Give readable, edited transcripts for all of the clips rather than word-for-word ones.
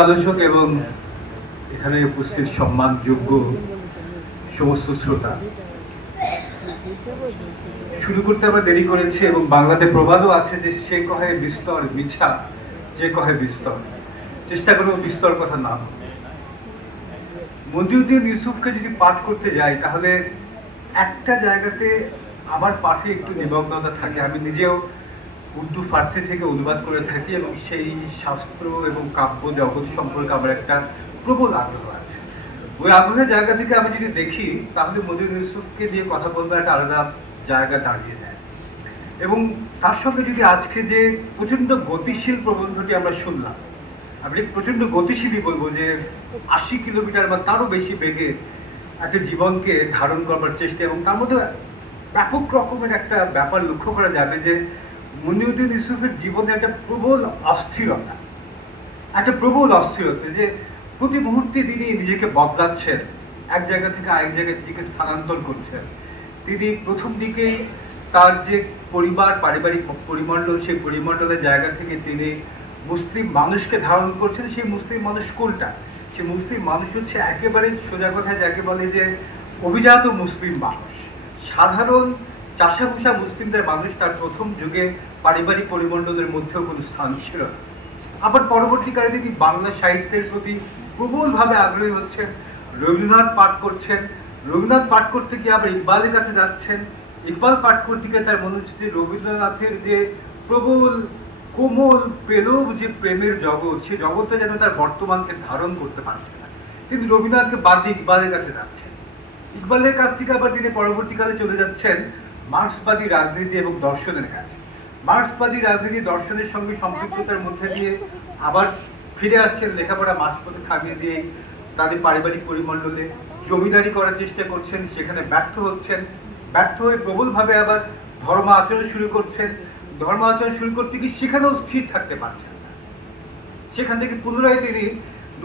আলোচক এবং এখানে উপস্থিত সম্মানযোগ্য সমস্ত শ্রোতা, শুরু করতে আমরা দেরি করেছি এবং বাংলাতে প্রবাদও আছে যে সে কহে বিস্তর মিছা, যে কহে বিস্তর। চেষ্টা করবো বিস্তর কথা না। মনজুরউদ্দিন ইউসুফকে যদি পাঠ করতে যাই তাহলে একটা জায়গাতে আমার পাঠে একটু নিমগ্নতা থাকে। আমি নিজেও উর্দু ফার্সি থেকে অনুবাদ করে থাকি এবং সেই শাস্ত্র এবং কাব্য জগৎ সম্পর্কে আমার একটা প্রবল আগ্রহ আছে। ওই আগ্রহের জায়গা থেকে আমি যদি দেখি তাহলে মনজুরউদ্দিন ইউসুফকে নিয়ে কথা বলবো একটা আলাদা জায়গা দাঁড়িয়ে যায়। এবং তার সঙ্গে যদি আজকে যে প্রচন্ড গতিশীল প্রবন্ধটি আমরা শুনলাম, আমি প্রচন্ড গতিশীলই বলবো, যে 80 কিলোমিটার বা তারও বেশি বেগে একটা জীবনকে ধারণ করবার চেষ্টা, এবং তার মধ্যে ব্যাপক রকমের একটা ব্যাপার লক্ষ্য করা যাবে যে মনিউদ্দিন ইউসুফের জীবনে একটা প্রবল অস্থিরতা, যে প্রতি মুহূর্তে তিনি নিজেকে বদলাচ্ছেন, এক জায়গা থেকে আরেক জায়গায় নিজেকে স্থানান্তর করছেন। তিনি প্রথম দিকেই তার যে পরিবার, পারিবারিক পরিমণ্ডল, সেই পরিমণ্ডলের জায়গা থেকে তিনি মুসলিম মানুষকে ধারণ করছেন। সেই মুসলিম মানুষ কোনটা? সেই মুসলিম মানুষ হচ্ছে একেবারে সোজা কথায় যাকে বলে যে অভিজাত মুসলিম মানুষ, সাধারণ চাষাভুষা মুসলিমদের মানুষ। তার প্রথম যুগে পারিবারিক পরিমণ্ডলের মধ্যেও কোনো স্থান ছিল না। আবার পরবর্তীকালে তিনি বাংলা সাহিত্যের প্রতি প্রবলভাবে আগ্রহী হচ্ছেন, রবীন্দ্রনাথ পাঠ করছেন। রবীন্দ্রনাথ পাঠ করতে গিয়ে আবার ইকবালের কাছে যাচ্ছেন। ইকবাল পাঠ করতে গিয়ে তার মনে হচ্ছে যে রবীন্দ্রনাথের যে প্রবল কোমল পেলব যে প্রেমের জগৎ, সে জগৎটা যেন তার বর্তমানকে ধারণ করতে পারছে না। তিনি রবীন্দ্রনাথকে বাদ দিয়ে ইকবালের কাছে যাচ্ছেন। ইকবালের কাছ থেকে আবার তিনি পরবর্তীকালে চলে যাচ্ছেন মার্ক্সবাদী রাজনীতি এবং দর্শনের কাছে। মার্ক্সবাদী রাজনীতি দর্শনের সঙ্গে সম্পৃক্ততার মধ্যে দিয়ে আবার ফিরে আসছেন, লেখাপড়া মাঝপথে থামিয়ে দিয়ে তাদের পারিবারিক পরিমণ্ডলে জমিদারি করার চেষ্টা করছেন, সেখানে ব্যর্থ হচ্ছেন। ব্যর্থ হয়ে প্রবলভাবে আবার ধর্ম আচরণ শুরু করছেন। ধর্ম আচরণ শুরু করতে গিয়ে সেখানেও স্থির থাকতে পারছেন না। সেখান থেকে পুনরায় তিনি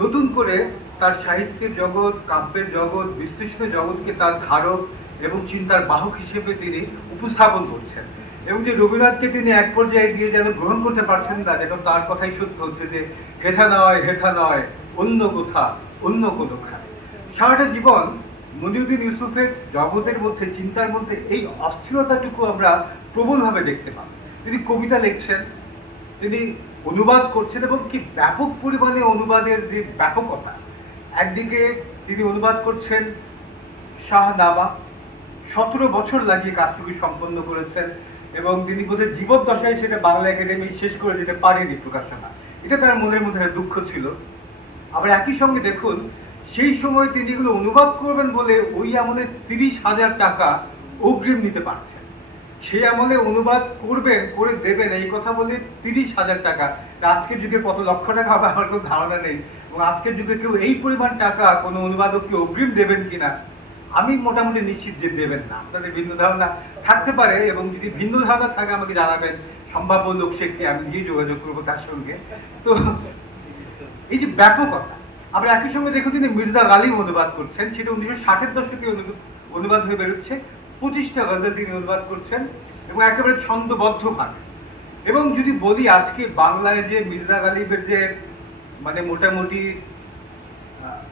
নতুন করে তার সাহিত্যের জগৎ, কাব্যের জগৎ, বিশ্লেষণ জগৎকে তার ধারক এবং চিন্তার বাহক হিসেবে তিনি উপস্থাপন করছেন। এবং যে রবীন্দ্রনাথকে তিনি এক পর্যায়ে দিয়ে যেন গ্রহণ করতে পারছেন না, যেন তার কথাই সত্য হচ্ছে যে হেথা নয় অন্য কোথা, অন্য কোনোখানে। সারাটা জীবন মনিউদ্দিন ইউসুফের জগতের মধ্যে, চিন্তার মধ্যে এই অস্থিরতাটুকু আমরা প্রবলভাবে দেখতে পাই। তিনি কবিতা লিখছেন, তিনি অনুবাদ করছেন, এবং কি ব্যাপক পরিমাণে অনুবাদের যে ব্যাপকতা। একদিকে তিনি অনুবাদ করছেন শাহনামা, 17 বছর লাগিয়ে কাজটুকু সম্পন্ন করেছেন, এবং তিনি বোধহয় জীবদ্দশায় সেটা বাংলা একাডেমি শেষ করে যেতে পারেনি প্রকাশনা। এটা তার মনের মধ্যে একটা দুঃখ ছিল। আবার একই সঙ্গে দেখুন, সেই সময় তিনি এগুলো অনুবাদ করবেন বলে ওই আমলে 30,000 টাকা অগ্রিম নিতে পারছেন। সেই আমলে অনুবাদ করবেন, করে দেবেন, এই কথা বলে 30,000 টাকা। আজকের যুগে কত লক্ষ টাকা হবে আমার কোনো ধারণা নেই, এবং আজকের যুগে কেউ এই পরিমাণ টাকা কোনো অনুবাদককে অগ্রিম দেবেন কিনা আমি মোটামুটি নিশ্চিত যে দেবেন না। আপনাদের ভিন্ন ধারণা থাকতে পারে, এবং যদি ভিন্ন ধারণা থাকে আমাকে জানাবেন, সম্ভাব্য লোক শেখে আমি গিয়ে যোগাযোগ করবো তার সঙ্গে। তো এই যে ব্যাপকতা। আবার একই সঙ্গে দেখুন তিনি মির্জা গালিব অনুবাদ করছেন, সেটা 1960-এর দশকে অনুবাদ হয়ে বেরোচ্ছে। 25টা গজল তিনি অনুবাদ করছেন, এবং একেবারে ছন্দবদ্ধভাবে। এবং যদি বলি আজকে বাংলায় যে মির্জা গালিবের যে মানে মোটামুটি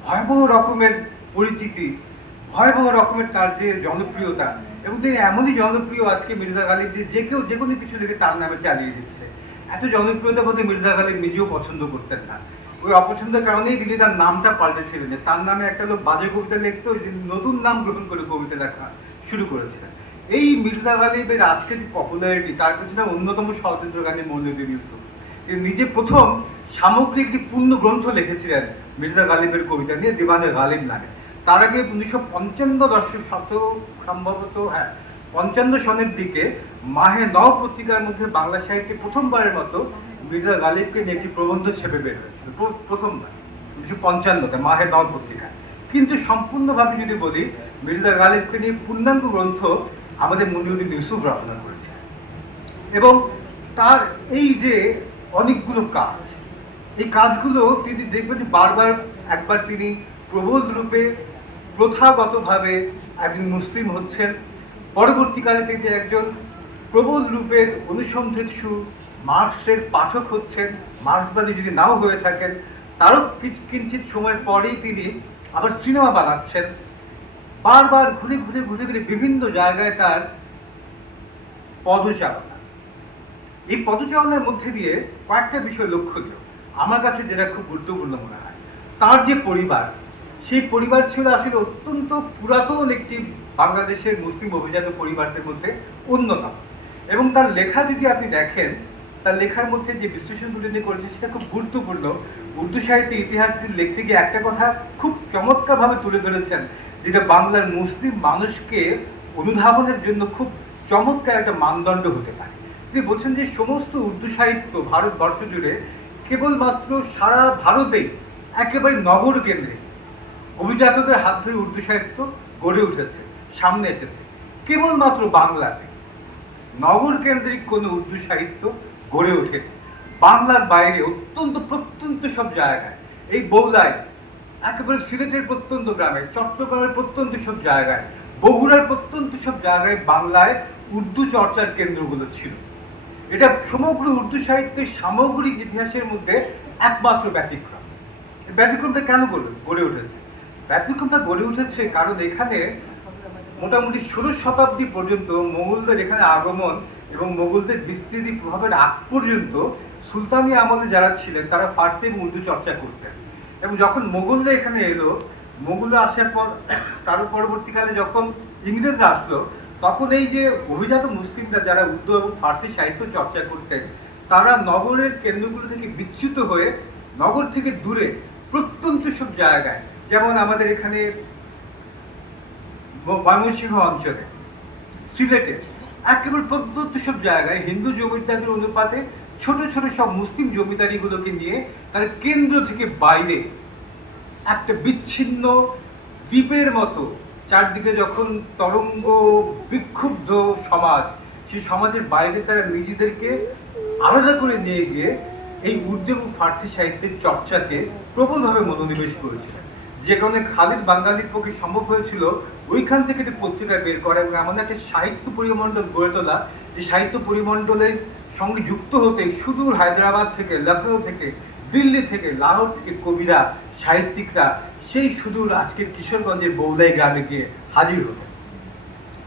ভয়াবহ রকমের পরিচিতি, ভয়াবহ রকমের তার যে জনপ্রিয়তা, এবং তিনি এমনই জনপ্রিয় আজকে মির্জা গালিব যে কেউ যে কোনো কিছু লিখে তার নামে চালিয়ে দিচ্ছে। এত জনপ্রিয়তার মধ্যে মির্জা গালিব নিজেও পছন্দ করতেন না। ওই অপছন্দের কারণেই তিনি তার নামটা পাল্টেছিলেন, যে তার নামে একটা লোক বাজে কবিতা লিখতো, নতুন নাম গ্রহণ করে কবিতা লেখা শুরু করেছিলেন। এই মির্জা গালিবের আজকে যে পপুলারিটি, তার পেছনে অন্যতম ষড়যন্ত্রকারী মনিউদ্দিন ইউসুফ। তিনি নিজে প্রথম সামগ্রিক একটি পূর্ণ গ্রন্থ লিখেছিলেন মির্জা গালিবের কবিতা নিয়ে, দিওয়ানে গালিব নামে। তার আগে 1955 দশক সম্ভবত 55 সনের দিকে মাহে নও পত্রিকার মধ্যে বাংলা সাহিত্যে প্রথমবারের মতো মির্জা গালিবকে নিয়ে একটি প্রবন্ধ ছেপে বের হয়েছিল, প্রথমবার 1955-তে মাহে নও পত্রিকা। কিন্তু সম্পূর্ণভাবে যদি বলি, মির্জা গালিবকে নিয়ে পূর্ণাঙ্গ গ্রন্থ আমাদের মনিউদ্দিন ইউসুফ রচনা করেছে। এবং তার এই যে অনেকগুলো কাজ, এই কাজগুলো তিনি দেখবেন যে বারবার, একবার তিনি প্রবল রূপে প্রথাগতভাবে একজন মুসলিম হচ্ছেন, পরবর্তীকালে তিনি একজন প্রবল রূপের অনুসন্ধিৎসু মার্ক্সের পাঠক হচ্ছেন, মার্ক্সবাদী যদি নাও হয়ে থাকেন, তারও কিঞ্চিত সময়ের পরেই তিনি আবার সিনেমা বানাচ্ছেন। বারবার ঘুরে ঘুরে ঘুরে ঘুরে বিভিন্ন জায়গায় তার পদচারণা। এই পদচারণার মধ্যে দিয়ে কয়েকটা বিষয় লক্ষণীয়, আমার কাছে যেটা খুব গুরুত্বপূর্ণ মনে হয়। তার যে পরিবার, সেই পরিবার ছিল আসলে অত্যন্ত পুরাতন একটি বাংলাদেশের মুসলিম অভিজাত পরিবারদের মধ্যে অন্যতম। এবং তার লেখা যদি আপনি দেখেন, তার লেখার মধ্যে যে বিশ্লেষণগুলি তিনি করেছে সেটা খুব গুরুত্বপূর্ণ। উর্দু সাহিত্যের ইতিহাস তিনি লিখতে গিয়ে একটা কথা খুব চমৎকারভাবে তুলে ধরেছেন, যেটা বাংলার মুসলিম মানুষকে অনুধাবনের জন্য খুব চমৎকার একটা মানদণ্ড হতে পারে। তিনি বলছেন যে সমস্ত উর্দু সাহিত্য ভারতবর্ষ জুড়ে কেবলমাত্র সারা ভারতেই একেবারে নগর কেন্দ্রে অভিজাতদের হাত ধরে উর্দু সাহিত্য গড়ে উঠেছে, সামনে এসেছে। কেবলমাত্র বাংলাতে নগর কেন্দ্রিক কোনো উর্দু সাহিত্য গড়ে ওঠেনি। বাংলার বাইরে অত্যন্ত প্রত্যন্ত সব জায়গায়, এই বৌলায়, একেবারে সিলেটের প্রত্যন্ত গ্রামে, চট্টগ্রামের প্রত্যন্ত সব জায়গায়, বগুড়ার প্রত্যন্ত সব জায়গায় বাংলায় উর্দু চর্চার কেন্দ্রগুলো ছিল। এটা সমগ্র উর্দু সাহিত্যের সামগ্রিক ইতিহাসের মধ্যে একমাত্র ব্যতিক্রম। ব্যতিক্রমটা কেন গড়ে উঠেছে? ব্যতিক্রমটা গড়ে উঠেছে কারণ এখানে মোটামুটি 16 শতাব্দী পর্যন্ত মোগলদের এখানে আগমন এবং মোগলদের বিস্তৃতি প্রভাবের আগ পর্যন্ত সুলতানি আমলে যারা ছিলেন তারা ফার্সি এবং উর্দু চর্চা করতেন। এবং যখন মোগলরা এখানে এলো, মোগলরা আসার পর তার পরবর্তীকালে যখন ইংরেজরা আসলো, তখন এই যে অভিজাত মুসলিমরা যারা উর্দু এবং ফার্সি সাহিত্য চর্চা করতেন, তারা নগরের কেন্দ্রগুলো থেকে বিচ্যুত হয়ে নগর থেকে দূরে প্রত্যন্ত সব জায়গায়, যেমন আমাদের এখানে ময়মনসিংহ অঞ্চলে, সিলেটে, একেবারে প্রত্যন্ত সব জায়গায় হিন্দু জমিদারদের অনুপাতে ছোট ছোট সব মুসলিম জমিদারিগুলোকে নিয়ে তারা কেন্দ্র থেকে বাইরে একটা বিচ্ছিন্ন দ্বীপের মতো চারদিকে যখন তরঙ্গ বিক্ষুব্ধ সমাজ, সেই সমাজের বাইরে তারা নিজেদেরকে আলাদা করে নিয়ে গিয়ে এই উর্দু এবং ফার্সি সাহিত্যের চর্চাকে প্রবলভাবে মনোনিবেশ করেছিলেন। যে কারণে খালিদ বাঙালির পক্ষে সম্ভব হয়েছিল ওইখান থেকে একটি পত্রিকা বের করা এবং এমন একটা সাহিত্য পরিমণ্ডল গড়ে তোলা, যে সাহিত্য পরিমণ্ডলের সঙ্গে যুক্ত হতে সুদূর হায়দ্রাবাদ থেকে, লখনৌ থেকে, দিল্লি থেকে, লাহোর থেকে কবিরা, সাহিত্যিকরা সেই সুদূর আজকের কিশোরগঞ্জের বৌলাই গ্রামে গিয়ে হাজির হতেন।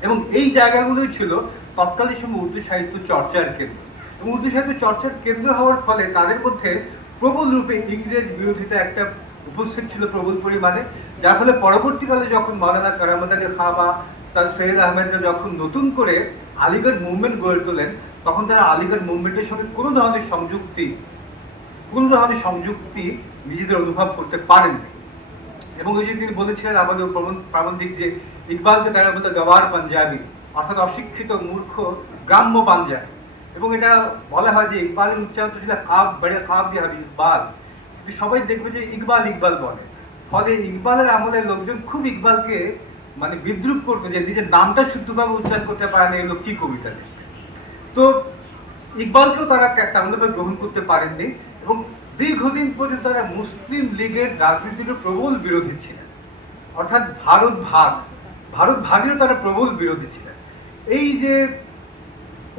এবং এই জায়গাগুলোই ছিল তৎকালীন সময় উর্দু সাহিত্য চর্চার কেন্দ্র। এবং উর্দু সাহিত্য চর্চার কেন্দ্র হওয়ার ফলে তাদের মধ্যে প্রবল রূপে ইংরেজ বিরোধিতা একটা উপস্থিত ছিল প্রবল পরিমাণে, যার ফলে পরবর্তীকালে যখন মাওলানা কারামত আলী খাঁ বা স্যার সৈয়দ আহমেদরা যখন নতুন করে আলিগড় মুভমেন্ট গড়ে তোলেন, তখন তারা আলিগড় মুভমেন্টের সঙ্গে কোনো ধরনের সংযুক্তি নিজেদের অনুভব করতে পারেননি। এবং ওই যে তিনি বলেছিলেন আমাদের প্রাবন্ধিক, যে ইকবালকে তারা বলতে গওয়ার পাঞ্জাবি, অর্থাৎ অশিক্ষিত মূর্খ গ্রাম্য পাঞ্জাবি। এবং এটা বলা হয় যে ইকবালের উচ্চারণ ছিল কাব দিয়ে হবে ইকবাল, কিন্তু সবাই দেখবে যে ইকবাল ইকবাল বলে। ফলে ইকবালের আমলের লোকজন খুব ইকবালকে মানে বিদ্রুপ করতো, যে নিজের নামটা শুদ্ধভাবে উচ্চারণ করতে পারে না, এগুলো কি কবিতা লিখবে। তো ইকবালকেও তারা তেমনভাবে গ্রহণ করতে পারেননি এবং দীর্ঘদিন পর্যন্ত তারা মুসলিম লীগের রাজনীতির প্রবল বিরোধী ছিলেন। অর্থাৎ ভারত ভাগেরও তারা প্রবল বিরোধী ছিলেন। এই যে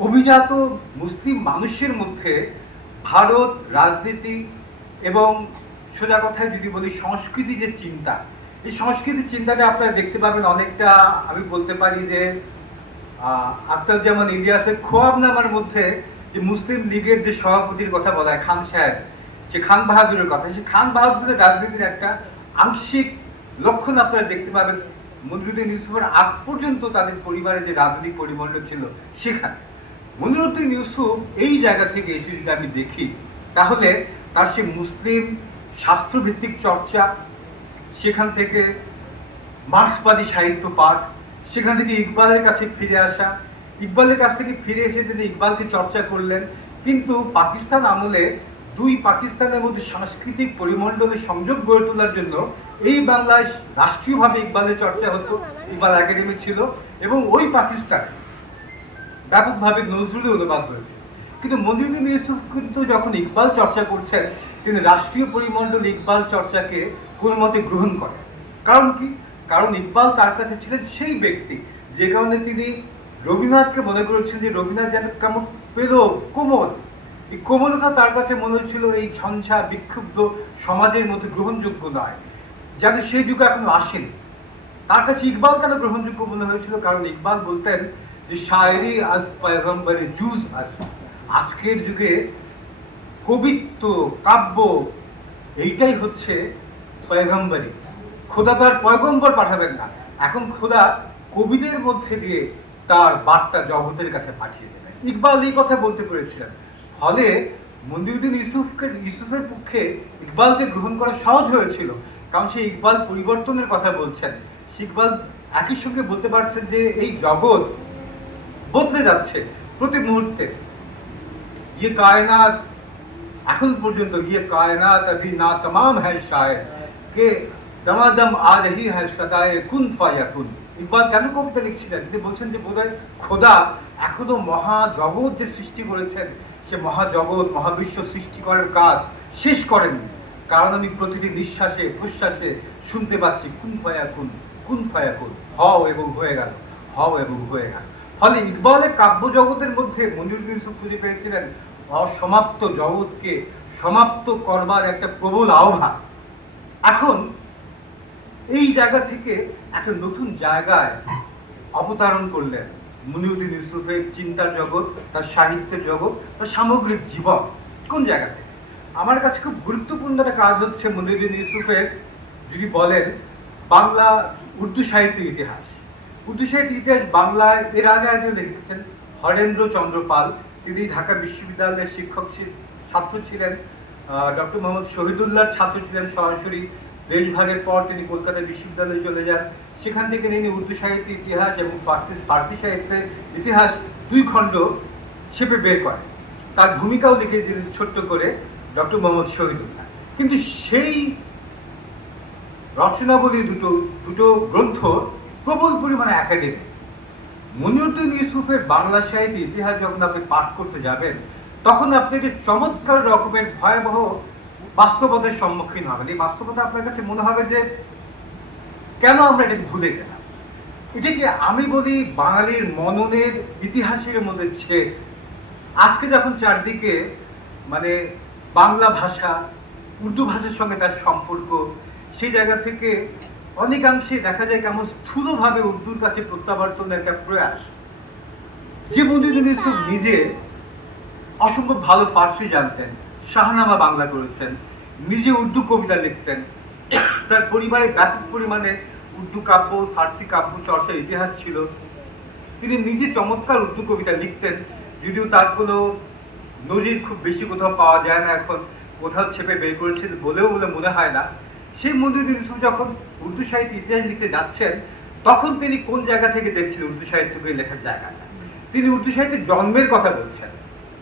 অভিজাত মুসলিম মানুষের মধ্যে ভারত রাজনীতি এবং সোজা কথায় যদি বলি সংস্কৃতি যে চিন্তা, এই সংস্কৃতির চিন্তাটা আপনারা দেখতে পাবেন অনেকটা, আমি বলতে পারি যে আখতারুজ্জামান ইলিয়াসের খোয়াবনামার মধ্যে যে মুসলিম লীগের যে সভাপতির কথা বলা হয় খান সাহেব, সে খান বাহাদুরের কথা, সে খান বাহাদুরের রাজনীতির একটা আংশিক লক্ষণ আপনারা দেখতে পাবেন মনিরুদ্দিন ইউসুফের আগ পর্যন্ত তাদের পরিবারের যে রাজনৈতিক পরিমণ্ডল ছিল সেখানে। মনিরুদ্দিন ইউসুফ এই জায়গা থেকে এসে যদি আমি দেখি, তাহলে তার সে মুসলিম শাস্ত্রভিত্তিক চর্চা, সেখান থেকে মার্ক্সবাদী সাহিত্য পাঠ, সেখান থেকে ইকবালের কাছে ফিরে আসা, ইকবালের কাছ থেকে ফিরে এসে তিনি ইকবালকে চর্চা করলেন। কিন্তু পাকিস্তান আমলে দুই পাকিস্তানের মধ্যে সাংস্কৃতিক পরিমণ্ডলের সংযোগ গড়ে তোলার জন্য এই বাংলায় রাষ্ট্রীয়ভাবে ইকবালের চর্চা হতো, ইকবাল একাডেমি ছিল, এবং ওই পাকিস্তান ব্যাপকভাবে নজরুলের অনুবাদ হয়েছে। কিন্তু মনিরুদ্দিন ইউসুফ কিন্তু যখন ইকবাল চর্চা করছেন, তিনি রাষ্ট্রীয় পরিমণ্ডল ইকবাল চর্চাকে কোনো মতে গ্রহণ করেন। কারণ কি? কারণ ইকবাল তার কাছে ছিলেন সেই ব্যক্তি যে কারণে তিনি রবীন্দ্রনাথকে মনে করেছেন যে রবীন্দ্রনাথ যেন কেমন পেল কোমল, এই কোমলতা তার কাছে মনে হচ্ছিল এই ঝঞ্ঝা বিক্ষুব্ধ সমাজের মধ্যে গ্রহণযোগ্য নয়, যেন সেই যুগ এখন আসেনি। তার কাছে ইকবাল কেন গ্রহণযোগ্য মনে হয়েছিল? কারণ ইকবাল বলতেন যে শায়েরি আজ পয়গম্বরে জুজ আস, আজকের যুগে কবিত্ব কাব্য এইটাই হচ্ছে পয়গম্বরী। খোদা তো আর পয়গম্বর পাঠাবেন না, এখন খোদা কবিদের মধ্যে দিয়ে তার বার্তা জগতের কাছে পাঠিয়ে দেবেন। ইকবাল এই কথা বলতে পেরেছিলেন, ফলে মনিরুদ্দিন ইউসুফের পক্ষে ইকবালকে গ্রহণ করা সহজ হয়েছিল, কারণ সে ইকবাল পরিবর্তনের কথা বলছেন। সে ইকবাল একই সঙ্গে বলতে পারছেন যে এই জগৎ বদলে যাচ্ছে প্রতি মুহূর্তে। ইয়ে কায়নাত, এখন পর্যন্ত ইয়ে কায়নাত अभी ना तमाम है शायद के दमादम आ रही है सदाए कुन फायाकुन। ইকবাল কেন কবিতা লিখছিলেন? তিনি বলছেন যে বোধহয় খোদা এখনো মহাজগৎ যে সৃষ্টি করেছেন, সে মহাজগৎ মহাবিশ্ব সৃষ্টি করার কাজ শেষ করেননি, কারণ আমি প্রতিটি নিঃশ্বাসে প্রশ্বাসে শুনতে পাচ্ছি কুন ফায়াকুন, কুন ফায়াকুন, হও এবং হয়ে গেল, হও এবং হয়ে গেল। ফলে ইকবালের কাব্য জগতের মধ্যে মনিরুদ্দিন ইউসুফ খুঁজে পেয়েছিলেন অসমাপ্ত জগৎকে সমাপ্ত করবার একটা প্রবল আহ্বান। এখন এই জায়গা থেকে একটা নতুন জায়গায় অবতারণ করলেন মনিরুদ্দিন ইউসুফের চিন্তার জগৎ, তার সাহিত্যের জগৎ, তার সামগ্রিক জীবন। কোন জায়গা থেকে? আমার কাছে খুব গুরুত্বপূর্ণ একটা কাজ হচ্ছে মনিরুদ্দিন ইউসুফের, যদি বলেন বাংলা উর্দু সাহিত্যের ইতিহাস। উর্দু সাহিত্যের ইতিহাস বাংলায় এর আগে একজন লিখেছেন হরেন্দ্র চন্দ্র পাল, তিনি ঢাকা বিশ্ববিদ্যালয়ের শিক্ষক ছাত্র ছিলেন, ডক্টর মোহাম্মদ শহীদুল্লাহর ছাত্র ছিলেন সরাসরি। দেশভাগের পর তিনি কলকাতা বিশ্ববিদ্যালয়ে চলে যান, সেখান থেকে তিনি উর্দু সাহিত্যের ইতিহাস এবং ফার্সি সাহিত্যের ইতিহাস দুই খণ্ড ছেপে বের করেন। তার ভূমিকাও লিখে দিলেন ছোট্ট করে ডক্টর মোহাম্মদ শহীদুল্লাহ। কিন্তু সেই রচনাবলী দুটো গ্রন্থ প্রবল পরিমাণে একাডেমি। মনিরুদ্দিন ইউসুফের বাংলা সাহিত্যের ইতিহাস যখন আপনি পাঠ করতে যাবেন, তখন আপনি যে চমৎকার রকমের ভয়াবহ বাস্তবতার সম্মুখীন হবেন। এই বাস্তবতা আপনার কাছে মনে হবে যে কেন আমরা এটাকে ভুলে গেলাম। এটাকে আমি বলি বাঙালির মননের ইতিহাসের মধ্যে ছেদ। আজকে যখন চারদিকে মানে বাংলা ভাষা উর্দু ভাষার সঙ্গে তার সম্পর্ক, সেই জায়গা থেকে অনেকাংশে দেখা যায় কেমন স্থূলভাবে উর্দুর কাছে প্রত্যাবর্তনের একটা প্রয়াস। যে মনিরুদ্দিন ইউসুফ নিজে অসম্ভব ভালো ফার্সি জানতেন, শাহনামা বাংলা করেছেন, নিজে উর্দু কবিতা লিখতেন, তার পরিবারে ব্যাপক পরিমাণে উর্দু কাব্য ফার্সি কাব্য চর্চার ইতিহাস ছিল, তিনি নিজে চমৎকার উর্দু কবিতা লিখতেন, যদিও তার কোনো নজির খুব বেশি কোথাও পাওয়া যায় না, এখন কোথাও ছেপে বের করেছেন বলে মনে হয় না। সেই মনিরুদ্দিন ইউসুফ যখন উর্দু সাহিত্যের ইতিহাস লিখতে যাচ্ছেন, তখন তিনি কোন জায়গা থেকে দেখছিলেন উর্দু সাহিত্যকে লেখার জায়গাটা? তিনি উর্দু সাহিত্যের জন্মের কথা বলছেন।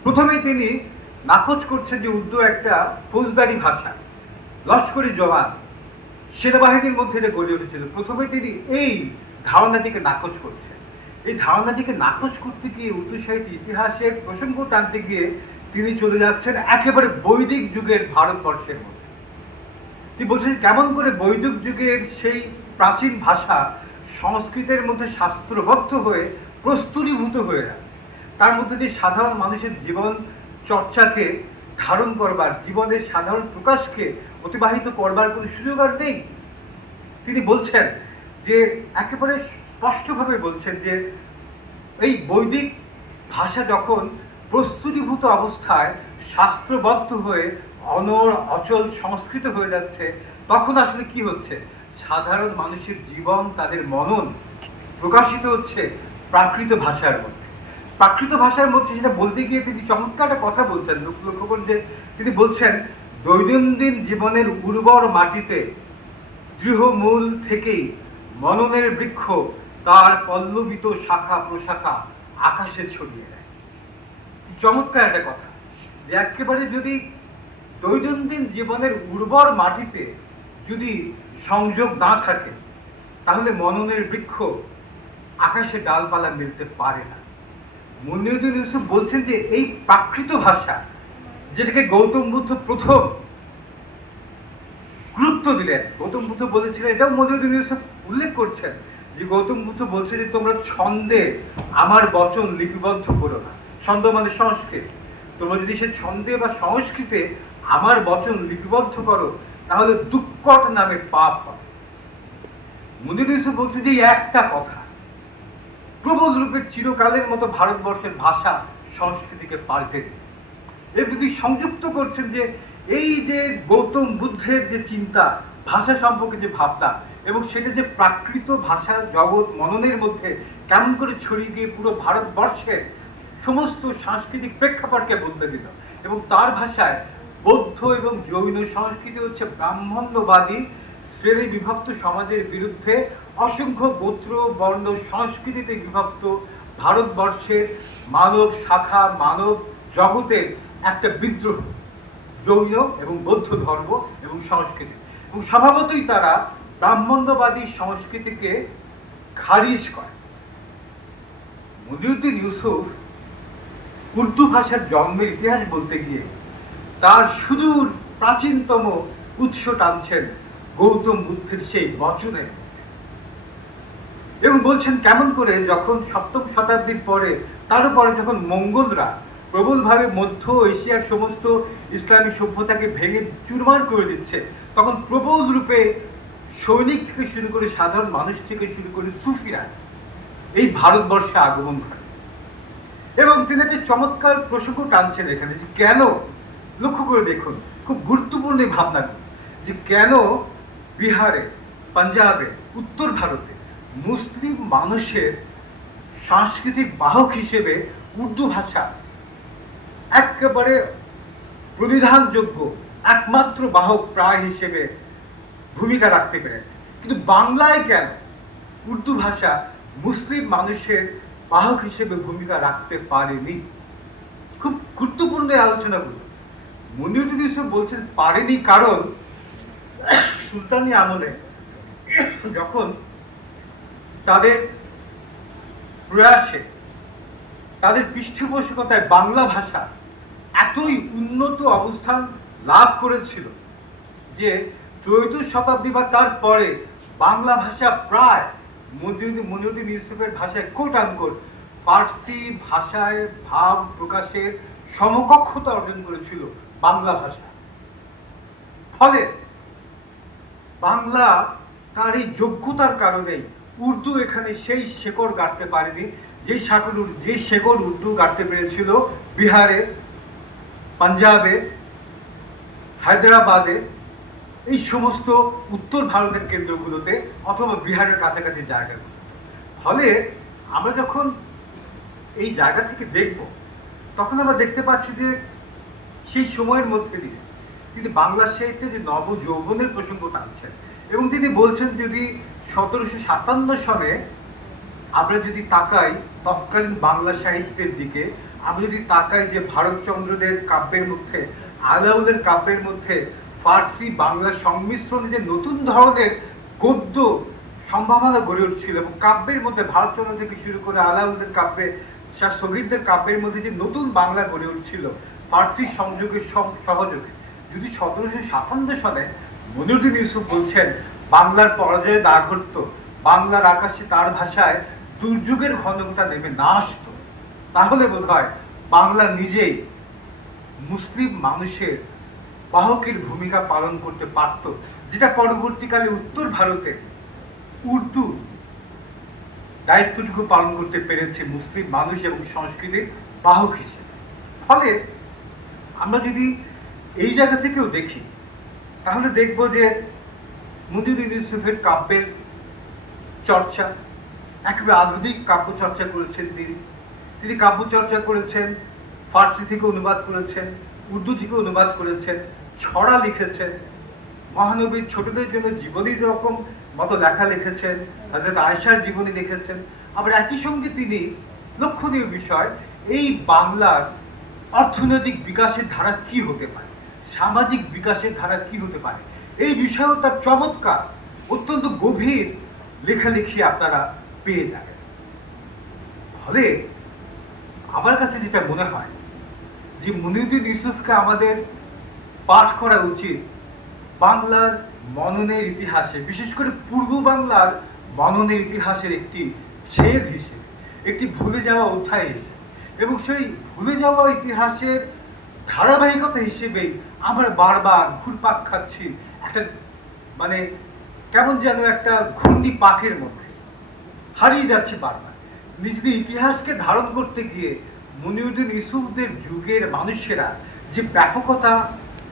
প্রথমেই তিনি নাকচ করছেন যে উর্দু একটা ফৌজদারি ভাষা, লস্করি জওয়ান, সেনাবাহিনীর মধ্যে এটা গড়ে উঠেছিল। প্রথমে তিনি এই ধারণাটিকে নাকচ করছেন। এই ধারণাটিকে নাকচ করতে গিয়ে উর্দু সাহিত্য ইতিহাসের প্রসঙ্গ টানতে গিয়ে তিনি চলে যাচ্ছেন একেবারে বৈদিক যুগের ভারতবর্ষের মধ্যে। তিনি বলছেন কেমন করে বৈদিক যুগের সেই প্রাচীন ভাষা সংস্কৃতের মধ্যে শাস্ত্রবদ্ধ হয়ে প্রস্তুরীভূত হয়ে আছে, তার মধ্যে দিয়ে সাধারণ মানুষের জীবন চর্চাকে ধারণ করবার, জীবনের সাধারণ প্রকাশকে অতিবাহিত করবার কোনো সুযোগ আর নেই। তিনি বলছেন যে একেবারে স্পষ্টভাবে বলছেন যে এই বৈদিক ভাষা যখন প্রস্তুতিভূত অবস্থায় শাস্ত্রবদ্ধ হয়ে অনড় অচল সংস্কৃত হয়ে যাচ্ছে, তখন আসলে কি হচ্ছে? সাধারণ মানুষের জীবন, তাদের মনন প্রকাশিত হচ্ছে প্রাকৃত ভাষার মধ্যে। প্রাকৃত ভাষার মধ্যে সেটা বলতে গিয়ে তিনি চমৎকার একটা কথা বলছেন, লক্ষ্য করুন যে তিনি বলছেন দৈনন্দিন জীবনের উর্বর মাটিতে দৃঢ়মূল থেকেই মননের বৃক্ষ তার পল্লবিত শাখা প্রশাখা আকাশে ছড়িয়ে দেয়। চমৎকার একটা কথা যে একেবারে যদি দৈনন্দিন জীবনের উর্বর মাটিতে যদি সংযোগ না থাকে, তাহলে মননের বৃক্ষ আকাশে ডালপালা মিলতে পারে না। মনিরুদ্দিন ইউসুফ বলছেন যে এই প্রাকৃত ভাষা, যেটাকে গৌতম বুদ্ধ প্রথম গুরুত্ব দিলেন, গৌতম বুদ্ধ বলেছিলেন, এটাও মনিরুদ্দিন ইউসুফ উল্লেখ করছেন যে গৌতম বুদ্ধ বলছে যে তোমরা ছন্দে আমার বচন লিপিবদ্ধ করো না। ছন্দ মানে সংস্কৃত। তোমরা যদি সে ছন্দে বা সংস্কৃতে আমার বচন লিপিবদ্ধ করো তাহলে দুঃকট নামে পাপ হবে। মুনির ইউসুফ বলছে যে একটা কথা প্রবল রূপে চিরকালের মতো ভারতবর্ষের ভাষা সংস্কৃতিকে পাল্টে দেবে। এর দুটি সংযুক্ত করছেন যে এই যে গৌতম বুদ্ধের যে চিন্তা ভাষা সম্পর্কে যে ভাবনা এবং সেটা যে প্রাকৃত ভাষা জগৎ মননের মধ্যে কেমন করে ছড়িয়ে গিয়ে পুরো ভারতবর্ষের সমস্ত সাংস্কৃতিক প্রেক্ষাপটকে বদলে দিল। এবং তার ভাষায় বৌদ্ধ এবং জৈন সংস্কৃতি হচ্ছে ব্রাহ্মণ্যবাদী শ্রেণী বিভক্ত সমাজের বিরুদ্ধে অসংখ্য গোত্র বর্ণ সংস্কৃতিতে বিভক্ত ভারতবর্ষের মানব শাখা মানব জগতের একটা বিদ্রোহ জৈন এবং বৌদ্ধ ধর্ম এবং সংস্কৃতি। এবং স্বভাবতই তারা ব্রাহ্মণ্যবাদী সংস্কৃতিকে খারিজ করে। মনিরুদ্দিন ইউসুফ উর্দু ভাষার জন্মের ইতিহাস বলতে গিয়ে তার সুদূর প্রাচীনতম উৎস টানছেন গৌতম বুদ্ধের সেই বচনে এবং বলছেন কেমন করে যখন সপ্তম শতাব্দীর পরে তার উপরে যখন মঙ্গলরা প্রবলভাবে মধ্য এশিয়ার সমস্ত ইসলামী সভ্যতাকে ভেঙে চুরমার করে দিচ্ছে তখন প্রবল রূপে সৈনিক থেকে শুরু করে সাধারণ মানুষ থেকে শুরু করে সুফিরা এই ভারতবর্ষে আগমন করে। এবং তিনি একটা চমৎকার প্রসঙ্গ টানছেন এখানে যে কেন, লক্ষ্য করে দেখুন খুব গুরুত্বপূর্ণ এই ভাবনাগুলো, যে কেন বিহারে পাঞ্জাবে উত্তর ভারতে মুসলিম মানুষের সাংস্কৃতিক বাহক হিসেবে উর্দু ভাষা একেবারে প্রতিধানযোগ্য একমাত্র বাহক প্রায় হিসেবে ভূমিকা রাখতে পেরেছে, কিন্তু বাংলায় কেন উর্দু ভাষা মুসলিম মানুষের বাহক হিসেবে ভূমিকা রাখতে পারেনি। খুব গুরুত্বপূর্ণ আলোচনাগুলো। মনিরুদ্দিন ইউসুফ বলছেন পারেনি কারণ সুলতানি আমলে যখন তাদের প্রয়াসে তাদের পৃষ্ঠপোষকতায় বাংলা ভাষা এতই উন্নত অবস্থান লাভ করেছিল যে ত্রয়োদশ শতাব্দী বা তারপরে বাংলা ভাষা প্রায় মনিরুদ্দিন ইউসুফের ভাষায় কোট আনকোট ফার্সি ভাষায় ভাব প্রকাশের সমকক্ষতা অর্জন করেছিল বাংলা ভাষা। ফলে বাংলা তার এই যোগ্যতার কারণেই উর্দু এখানে সেই শেকড় গাড়তে পারেনি যে শেকড় উর্দু গাড়তে পেরেছিল বিহারে পাঞ্জাবে হায়দ্রাবাদে এই সমস্ত উত্তর ভারতের কেন্দ্রগুলোতে অথবা বিহারের কাছাকাছি জায়গাগুলো। ফলে আমরা যখন এই জায়গা থেকে দেখব তখন আমরা দেখতে পাচ্ছি যে সেই সময়ের মধ্যে দিয়ে তিনি বাংলা সাহিত্যে যে নব যৌবনের প্রসঙ্গ টানছেন এবং তিনি বলছেন যদি 1757 সনে আমরা যদি তাকাই তৎকালীন বাংলা সাহিত্যের দিকে, আমরা যদি তাকাই যে ভারতচন্দ্রদের কাব্যের মধ্যে আলাউলের কাব্যের মধ্যে ফার্সি বাংলা সংমিশ্রণে যে নতুন ধরনের গদ্য সম্ভাবনা গড়ে উঠছিল এবং কাব্যের মধ্যে ভারতচন্দ্র থেকে শুরু করে আলাউলের কাব্যে সগীরদের কাব্যের মধ্যে যে নতুন বাংলা গড়ে উঠছিল ফার্সি সংযোগের সহযোগে, যদি 1757 সনে মনিরুদ্দিন ইউসুফ বলছেন বাংলার পরাজয়ে না ঘটত, বাংলার আকাশে তার ভাষায় দুর্যোগের ঘনঘটা নেমে না আসত, তাহলে বোধ হয় বাংলা নিজেই মুসলিম মানুষের বাহকের ভূমিকা পালন করতে পারত, যেটা পরবর্তীকালে উত্তর ভারতে উর্দু দায়িত্বটুকু পালন করতে পেরেছে মুসলিম মানুষ এবং সংস্কৃতির বাহক হিসেবে। ফলে আমরা যদি এই জায়গা থেকেও দেখি তাহলে দেখব যে মনিরুদ্দিন ইউসুফের কাব্যের চর্চা একেবারে আধুনিক কাব্য চর্চা করেছেন তিনি কাব্য চর্চা করেছেন, ফার্সি থেকে অনুবাদ করেছেন, উর্দু থেকে অনুবাদ করেছেন, ছড়া লিখেছেন, মহানবীর ছোটদের জন্য জীবনীর রকম মতো লেখা লিখেছেন, হযরত আয়েশার জীবনী লিখেছেন। আবার একই সঙ্গে তিনি লক্ষণীয় বিষয় এই বাংলার অর্থনৈতিক বিকাশের ধারা কি হতে পারে, সামাজিক বিকাশের ধারা কি হতে পারে, এই বিষয়েও তার চমৎকার অত্যন্ত গভীর লেখালেখি আপনারা পেয়ে যাবেন। ফলে আমার কাছে যেটা মনে হয় যে মনিরুদ্দিন ইউসুফকে আমাদের পাঠ করা উচিত বাংলার মননের ইতিহাসে, বিশেষ করে পূর্ব বাংলার মননের ইতিহাসের একটি ছেদ হিসেবে, একটি ভুলে যাওয়া অধ্যায় হিসেবে, এবং সেই ভুলে যাওয়া ইতিহাসের ধারাবাহিকতা হিসেবেই আমরা বারবার ঘুরপাক খাচ্ছি একটা মানে কেমন যেন একটা ঘূর্ণি পাকের মধ্যে হারিয়ে যাচ্ছে বারবার। নিজেদের ইতিহাসকে ধারণ করতে গিয়ে মনিউদ্দিন ইউসুফদের যুগের মানুষেরা যে ব্যাপকতা,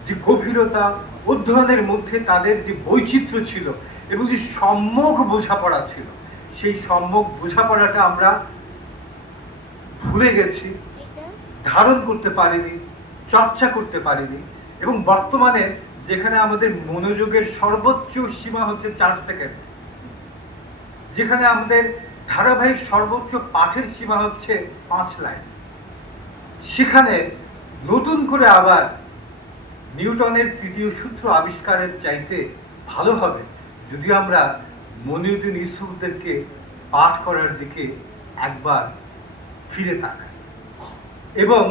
যে গভীরতা, অধ্যয়নের মধ্যে তাদের যে বৈচিত্র্য ছিল এবং যে সম্যক বোঝাপড়া ছিল, সেই সম্যক বোঝাপড়াটা আমরা ভুলে গেছি, ধারণ করতে পারিনি, চর্চা করতে পারিনি। এবং বর্তমানে যেখানে আমাদের মনোযোগের সর্বোচ্চ সীমা হচ্ছে 4 সেকেন্ড, যেখানে আমাদের ধারাবাহিক সর্বোচ্চ পাঠের সীমা হচ্ছে 5 লাইন, সেখানে নতুন করে আবার নিউটনের তৃতীয় সূত্র আবিষ্কারের চাইতে ভালো হবে যদি আমরা মনিউদ্দিন ইউসুফদেরকে পাঠ করার দিকে একবার ফিরে তাকাই এবং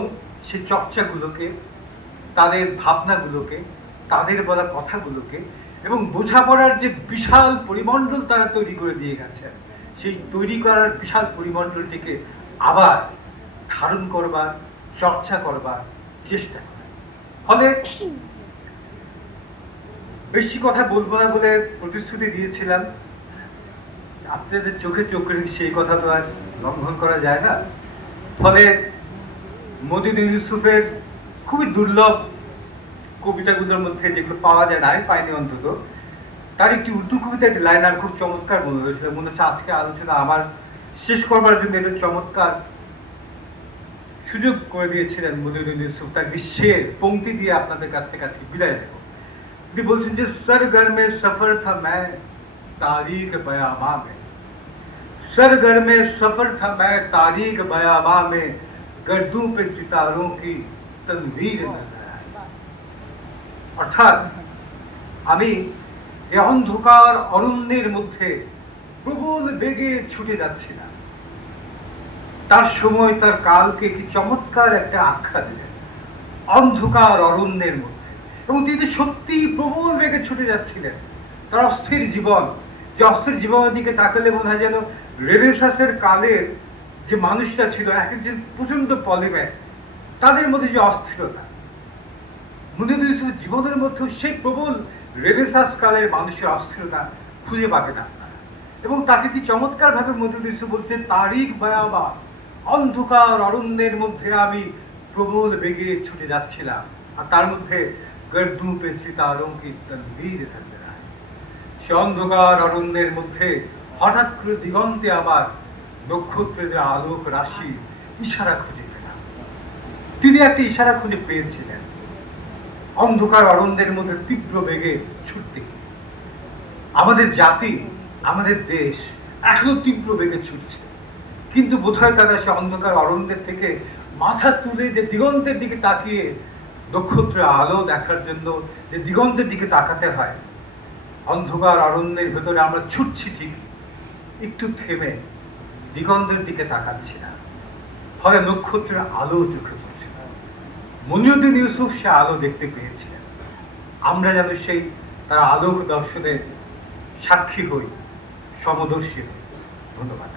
সে চর্চাগুলোকে, তাদের ভাবনাগুলোকে, তাদের বলা কথাগুলোকে এবং বোঝাপড়ার যে বিশাল পরিমণ্ডল তারা তৈরি করে দিয়ে গেছে, সেই তৈরি করার বিশাল পরিমণ্ডলটিকে আবার ধারণ করবার, চর্চা করবার চেষ্টা করে। ফলে বেশি কথা বলবো না বলে প্রতিশ্রুতি দিয়েছিলাম, আপনাদের চোখে চোখ রেখে সেই কথা তো আজ লঙ্ঘন করা যায় না। ফলে মনিউদ্দিন ইউসুফের খুবই দুর্লভ কবিতাগুলোর মধ্যে যেগুলো পাওয়া যায় না, আমি পাইনি অন্তত, তার একটি উর্দু কবিতা, একটি লাইন আর খুব চমৎকার মনে হয়েছিল। মনে হচ্ছে আজকে আলোচনা আমার শেষ করবার জন্য এটা চমৎকার সুযোগ করে দিয়েছিলেন মনিউদ্দিন ইউসুফ। তার গ্রীষ্মের পংক্তি দিয়ে আপনাদের কাছ থেকে আজকে বিদায় নেব। তিনি বলছেন যে सरगर्मे सफर था मैं तारीख बयामा में, सरगर्मे सफर था मैं तारीख बयामा में, गर्दों पे सितारों की तनवीर नजर आई। অর্থাৎ আমি এই অন্ধকার অরণ্যের মধ্যে প্রবল বেগে ছুটে যাচ্ছিলাম। তার সময় তার কালকে কি চমৎকার একটা আখ্যা দিলেন, অন্ধকার অরণ্যের মধ্যে। এবং তিনি সত্যি প্রবল বেগে ছুটে যাচ্ছিলেন। তার অস্থির জীবন, যে অস্থির জীবনের দিকে তাকালে মনে হয় যেন রেনেসাঁসের কালের যে মানুষরা ছিল, এক একজন প্রচন্ড পলিম্যান, তাদের মধ্যে যে অস্থিরতা, মনিউদ্দিন ইউসুফের জীবনের মধ্যেও সেই প্রবল রেনেসাঁস কালের মানুষের অস্থিরতা খুঁজে পাবেন আপনারা। এবং তাকে কি চমৎকার ভাবে মনিউদ্দিন ইউসুফ বলছেন, তারিখ বায়াবা, অন্ধকার অরণ্যের মধ্যে আমি প্রবল বেগে ছুটে যাচ্ছিলাম, আর তার মধ্যে गर्दों पे सितारों की तनवीर नजर आए। সে অন্ধকার অরণ্যের মধ্যে হঠাৎ করে দিগন্তে আবার নক্ষত্রের আলোক রাশি ইশারা খুঁজে পেলাম। তিনি একটা ইশারা খুঁজে পেয়েছিলেন অন্ধকার অরণ্যের মধ্যে তীব্র বেগে ছুটতে। আমাদের জাতি, আমাদের দেশ এখনো তীব্র বেগে ছুটছে, কিন্তু বোধহয় তারা সে অন্ধকার অরণ্যের থেকে মাথা তুলে যে দিগন্তের দিকে তাকিয়ে নক্ষত্রের আলো দেখার জন্য যে দিগন্তের দিকে তাকাতে হয়, অন্ধকার অরণ্যের ভেতরে আমরা ছুটছি ঠিক, একটু থেমে দিগন্তের দিকে তাকাচ্ছি না, ফলে নক্ষত্রের আলো চোখে পড়ছে। মনিউদ্দিন ইউসুফ সে আলো দেখতে পেয়েছিলেন। আমরা যেন সেই তার আলোক দর্শনের সাক্ষী হই, সমদর্শী হই। ধন্যবাদ।